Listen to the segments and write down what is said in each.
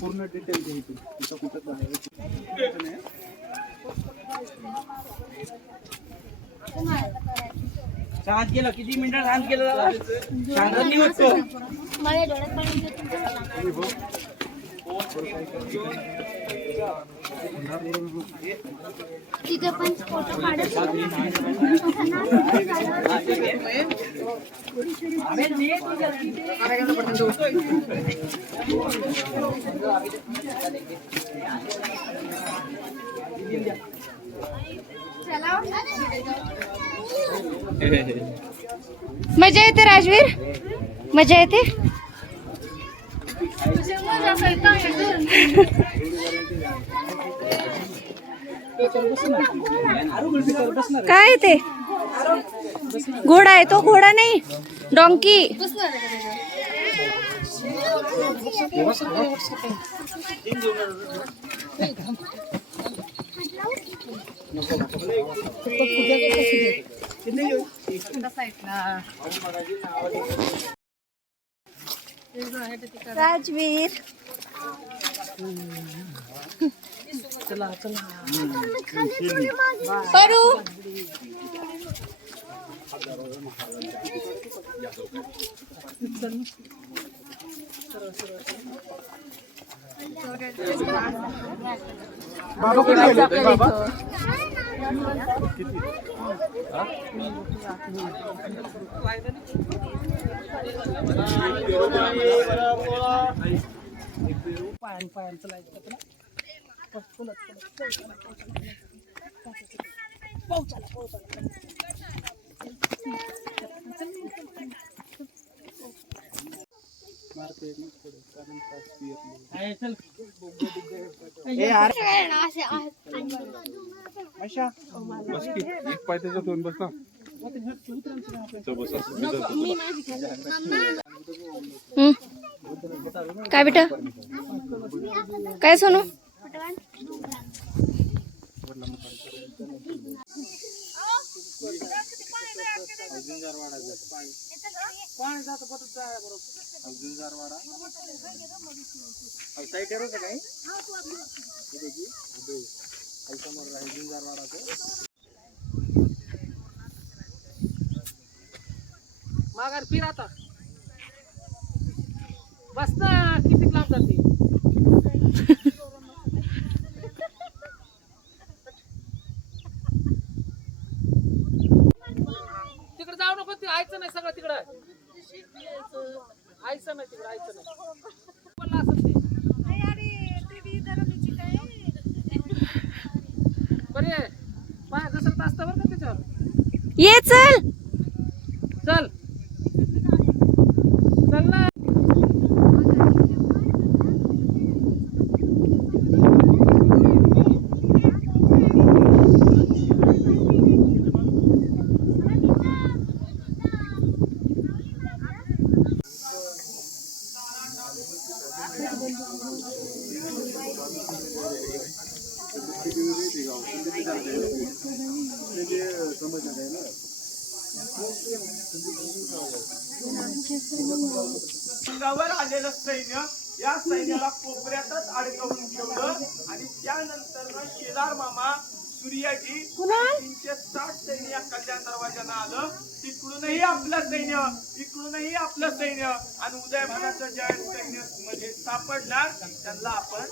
पूर्ण डिटेल घ्यायची तिथं कुठं आहे शांत केलं किती मिनिटं शांत केलं दादा शांत नाही होत तो मला डोळ्यात पाणी तिथे पण फोटो काढत मजा येते राजवीर मजा येते काय ते घोडा आहे तो घोडा नाही डोंकी राजवीर चला चला परू बाबा कुठे गेले बाबा पायन पायन चलायचं एक पाय त्याच्या दोन बस ना काय बेटा काय सोनू माघार फिर आता बस ना किती लांब जाते तिकडे जाऊ नको ते आयचं नाही सगळं तिकडं आयचं नाही तिकडं आयचं नाही बोलला असं ते बरे पाय घसरत असतं बरं का त्याच्यावर ये चल चल चल ना अंगावर आलेलं सैन्य या सैन्याला कोपऱ्यातच अडकवून ठेवलं आणि त्यानंतर शेलार मामा सूर्याजी 360 सैन्य या कल्याण दरवाजाला आलं. तिकडूनही आपलं सैन्य इकडूनही आपलं सैन्य आणि उदयमानाचं ज्या सैन्य मध्ये सापडणार त्यांना आपण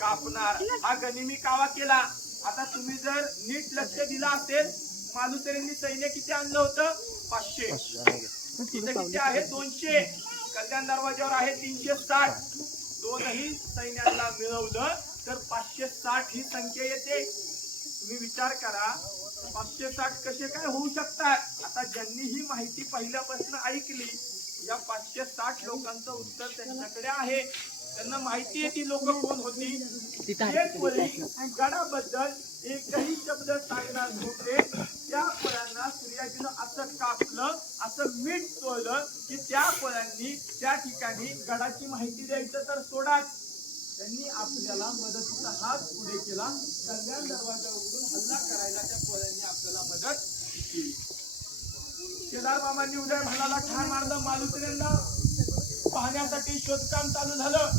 कापणार. हा गनिमी कावा केला. आता तुम्ही जर नीट लक्ष दिलं असेल मालुसरेंनी सैन्य किती आणलं होतं 500. इथे किती आहे 200. कल्याण दरवाजावर आहे 360. दोनही सैन्याला मिळवलं तर 560 ही संख्या येते. तुम्ही विचार करा 560 कसे काय होऊ शकतात. आता ज्यांनी ही माहिती पहिल्यापासून ऐकली या 560 लोकांचं उत्तर त्यांच्याकडे आहे. त्यांना माहिती आहे ती लोक कोण होती. ते कोळी गडाबद्दल एकही शब्द सांगणार नव्हते. त्या कोळ्यांना सूर्याजीनं असं कापलं, असं मीठ चोळलं की त्या कोळ्यांनी त्या ठिकाणी गडाची माहिती द्यायचं तर सोडाच, त्यांनी आपल्याला मदतीचा हात पुढे केला. कल्याण दरवाजा उघडून हल्ला करायला त्या कोळ्यांनी आपल्याला मदत केली. केदार मामांनी उदय भालाला ठार मारलं. मालुसरेंना पाहण्यासाठी शोधकाम चालू झालं.